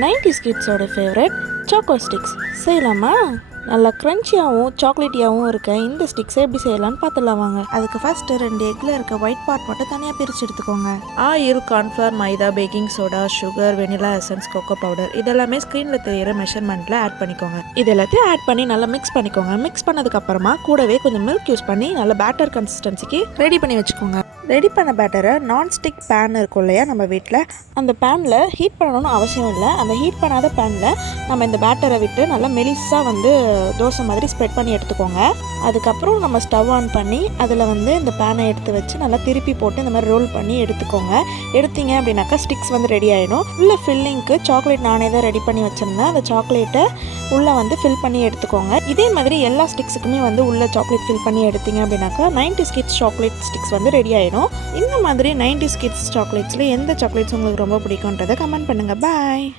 90s கிட்ஸோட favourite choco sticks செய்யலாமா? நல்லா க்ரன்ச்சியாகவும் சாக்லேட்டியாகவும் இருக்க இந்த ஸ்டிக்ஸை எப்படி செய்யலாம்னு பார்த்துலாம் வாங்க. அதுக்கு ஃபஸ்ட்டு 2 எக்கில் இருக்க ஒயிட் பார்ட் மட்டும் தனியாக பிரித்து எடுத்துக்கோங்க. Oil, cornflour, maida, baking soda, sugar, vanilla essence, cocoa powder இதெல்லாமே ஸ்க்ரீனில் தெரியிற மெஷர்மெண்ட்டில் ஆட் பண்ணிக்கோங்க. இது எல்லாத்தையும் ஆட் பண்ணி நல்லா மிக்ஸ் பண்ணிக்கோங்க. மிக்ஸ் பண்ணதுக்கப்புறமா கூடவே கொஞ்சம் மில்க் யூஸ் பண்ணி நல்லா பேட்டர் கன்சிஸ்டன்சிக்கு ரெடி பண்ணி வச்சுக்கோங்க. ரெடி பண்ண பேட்டரை நான்ஸ்டிக் பேன் இருக்கும் இல்லையா நம்ம வீட்டில், அந்த பேனில் ஹீட் பண்ணணும்னு அவசியம் இல்லை. அந்த ஹீட் பண்ணாத பேனில் நம்ம இந்த பேட்டரை விட்டு நல்லா மெலிசாக தோசை மாதிரி ஸ்ப்ரெட் பண்ணி எடுத்துக்கோங்க. அதுக்கப்புறம் நம்ம ஸ்டவ் ஆன் பண்ணி அதில் இந்த பேனை எடுத்து வச்சு நல்லா திருப்பி போட்டு இந்த மாதிரி ரோல் பண்ணி எடுத்துக்கோங்க. எடுத்தீங்க அப்படின்னாக்கா ஸ்டிக்ஸ் ரெடி ஆகிடும். உள்ள ஃபில்லிங்க்கு சாக்லேட் நானே தான் ரெடி பண்ணி வச்சுருந்தேன். அந்த சாக்லேட்டை உள்ளே ஃபில் பண்ணி எடுத்துக்கோங்க. இதே மாதிரி எல்லா ஸ்டிக்ஸுக்குமே உள்ள சாக்லேட் ஃபில் பண்ணி எடுத்தீங்க அப்படின்னாக்கா 90s kids chocolate sticks ready ஆகிடும். இந்த மாதிரி 90s கிட்ஸ் சாக்லேட்ஸில் எந்த சாக்லேட்ஸ் உங்களுக்கு ரொம்ப பிடிக்குன்றதை கமெண்ட் பண்ணுங்கள். பாய்.